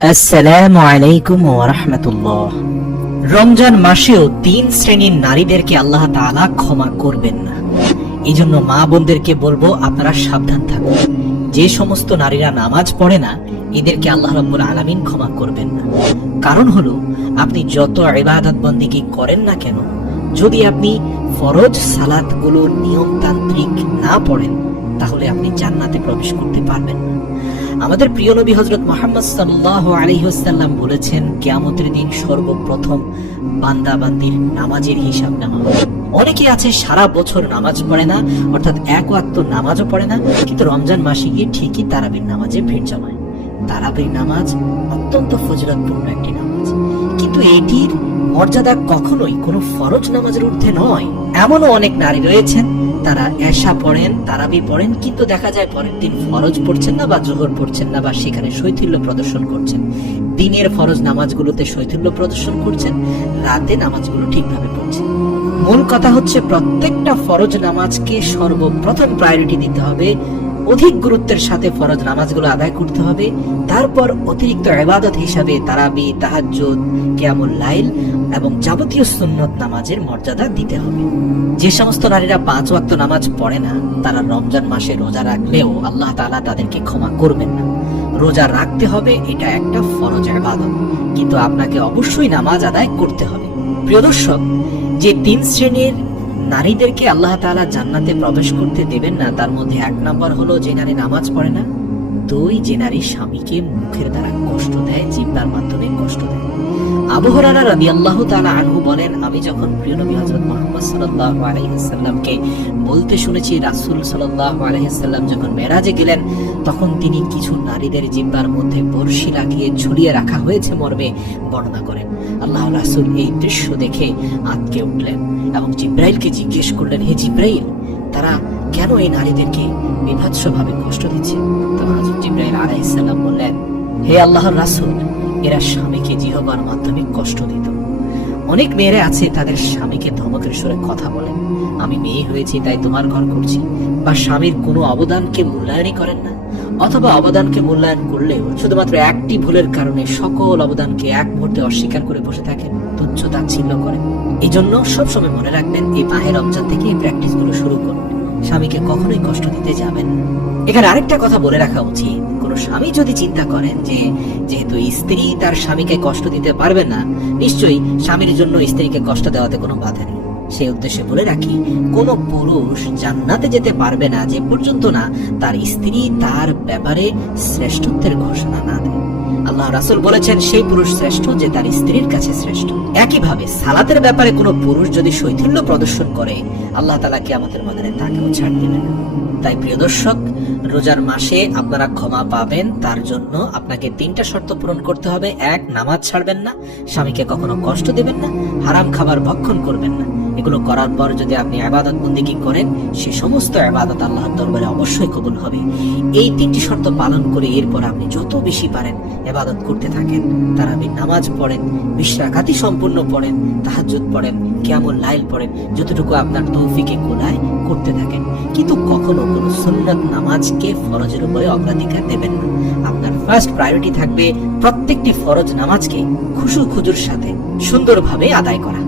আসসালামু আলাইকুম ওয়া রাহমাতুল্লাহ। রমজান মাসেও 3 শ্রেণীর নারীদেরকে আল্লাহ তাআলা ক্ষমা করবেন না। এজন্য মা বোনদেরকে বলবো, আপনারা সাবধান থাকুন। যে সমস্ত নারীরা নামাজ পড়ে না, এদেরকে আল্লাহ রাব্বুল আলামিন ক্ষমা করবেন না। কারণ হলো, আপনি যত ইবাদত বন্দেগী করেন না কেন, যদি আপনি ফরজ সালাতগুলো নিয়মতান্ত্রিক না পড়েন, তাহলে আপনি জান্নাতে প্রবেশ করতে পারবেন না। আমাদের প্রিয় নবী হযরত মুহাম্মদ সাল্লাল্লাহু আলাইহি ওয়াসাল্লাম বলেছেন, কিয়ামতের দিন সর্বপ্রথম বান্দা বান্দির নামাজের হিসাব নেওয়া হবে। অনেকে আছে সারা বছর নামাজ পড়ে না, অর্থাৎ এক ওয়াক্ত নামাজও পড়ে না, কিন্তু রমজান মাসে গিয়ে ঠিকই তারাবির নামাজে ভিড় জমায়। তারাবির নামাজ অত্যন্ত ফজিলতপূর্ণ একটি নামাজ, কিন্তু এটির মর্যাদা কখনোই কোনো ফরজ নামাজের ঊর্ধ্বে নয়। এমনও অনেক নারী রয়েছেন, তারা এশা পড়েন, তারাবি পড়েন, কিন্তু দেখা যায় পরের দিন ফরজ পড়ছেন না বা জোহর পড়ছেন না, বা সেখানে শৈথিল্য প্রদর্শন করছেন। দিনের ফরজ নামাজগুলোতে শৈথিল্য প্রদর্শন করছেন, রাতে নামাজগুলো ঠিকভাবে পড়ছেন। মূল কথা হচ্ছে, প্রত্যেকটা ফরজ নামাজকে সর্বপ্রথম প্রায়োরিটি দিতে হবে, অধিক গুরুত্বের সাথে ফরজ নামাজগুলো আদায় করতে হবে। তারপর অতিরিক্ত ইবাদত হিসাবে তারাবি, তাহাজ্জুদ, কিয়ামুল লাইল এবং যাবতীয় সুন্নত নামাজের মর্যাদা দিতে হবে। যে সমস্ত নারীরা 5 ওয়াক্ত নামাজ পড়ে না, তারা রমজান মাসে রোজা রাখলেও আল্লাহ তাআলা তাদেরকে ক্ষমা করবেন না। রোজা রাখতে হবে, এটা একটা ফরজ ইবাদত, কিন্তু আপনাকে অবশ্যই নামাজ আদায় করতে হবে। প্রিয় দর্শক, যে 3 শ্রেণীর নারীদেরকে আল্লাহ তাআলা জান্নাতে প্রবেশ করতে দেবেন না, তার মধ্যে 1 নম্বর হলো যে নারী নামাজ পড়ে না। 2, যে নারী স্বামীকে মুখের দ্বারা কষ্ট দেয়, জিহ্বার মাধ্যমে কষ্ট দেয়। আবু হুরায়রা রাদিয়াল্লাহু তাআলা আনহু বলেন, আমি যখন প্রিয় নবী হযরত মুহাম্মদ সাল্লাল্লাহু আলাইহি ওয়াসাল্লামকে বলতে শুনেছি, রাসূল সাল্লাল্লাহু আলাইহি ওয়াসাল্লাম যখন মেরাজে গেলেন, তখন তিনি কিছু নারীদের জিহ্বার মধ্যে বর্শি লাগিয়ে ঝুলিয়ে রাখা হয়েছে মর্মে বর্ণনা করেন। আল্লাহর রাসূল এই দৃশ্য দেখে আঁতকে উঠলেন এবং জিব্রাইলকে জিজ্ঞেস করলেন, হে জিব্রাইল, তারা কেন এই নারীদেরকে বিভৎসভাবে কষ্ট দিচ্ছে? তখন হযরত জিব্রাইল আলাইহিস সালাম বললেন, হে আল্লাহর রাসূল, এরা স্বামীকে জিহ্বার মাধ্যমে কষ্ট দিত। অনেক মেয়েরা আছে, তাদের স্বামীকে ধমকের সুরে কথা বলেন, আমি মেয়ে হয়েছি তাই তোমার ঘর করছি, বা স্বামীর কোনো অবদানকে মূল্যায়নই করেন না, অথবা অবদানকে মূল্যায়ন করলেও শুধুমাত্র একটি ভুলের কারণে সকল অবদানকে এক মুহূর্তে অস্বীকার করে বসে থাকেন, তুচ্ছ তাচ্ছিল্য করেন। এই জন্য সবসময় মনে রাখবেন, এই মাহে রমজান থেকে এই প্র্যাকটিস গুলো শুরু করুন। স্বামীকে কখনোই কষ্ট দিতে যাবেন না। এখানে আরেকটা কথা বলে রাখা উচিত, কোন স্বামী যদি চিন্তা করেন যে যেহেতু স্ত্রী তার স্বামীকে কষ্ট দিতে পারবে না, নিশ্চয়ই স্বামীর জন্য স্ত্রীকে কষ্ট দেওয়াতে কোনো বাধা নেই। সেই উদ্দেশ্যে বলে রাখি, কোন পুরুষ জান্নাতে যেতে পারবে না যে পর্যন্ত না তার স্ত্রী তার ব্যাপারে শ্রেষ্ঠত্বের ঘোষণা না দেয়। আল্লাহ রাসূল বলেছেন, সেই পুরুষ শ্রেষ্ঠ যে তার স্ত্রীর কাছে শ্রেষ্ঠ। একইভাবে সালাতের ব্যাপারে কোনো পুরুষ যদি শৈথিল্য প্রদর্শন করে, আল্লাহ তাআলা কিয়ামতের ময়দানে তাকেও ছাড় দেবেন না। তাই প্রিয় দর্শক, রোজার মাসে আপনারা ক্ষমা পাবেন, তার জন্য আপনাকে 3টা শর্ত পূরণ করতে হবে। 1, নামাজ ছাড়বেন না, স্বামীকে কখনো কষ্ট দেবেন না, হারাম খাবার ভক্ষণ করবেন না। এগুলো করার পর যদি আপনি ইবাদত বন্দেগী করেন, সে সমস্ত ইবাদত আল্লাহর দরবারে অবশ্যই কবুল হবে। এই 3টি শর্ত পালন করে এরপর আপনি যত বেশি পারেন ইবাদত করতে থাকেন। তারাবির নামাজ পড়েন, 20 রাকাতই সম্পূর্ণ পড়েন, তাহাজ্জুদ পড়েন, কিয়ামুল লাইল পড়েন, যতটুকু আপনার তৌফিকে কুলায় করতে থাকেন। কিন্তু কখনো কোনো সুন্নাত নামাজকে ফরজের উপরে অগ্রাধিকার দেবেন না। আপনার ফার্স্ট প্রায়োরিটি থাকবে প্রত্যেকটি ফরজ নামাজকে খুশু খুজুর সাথে সুন্দরভাবে আদায় করা।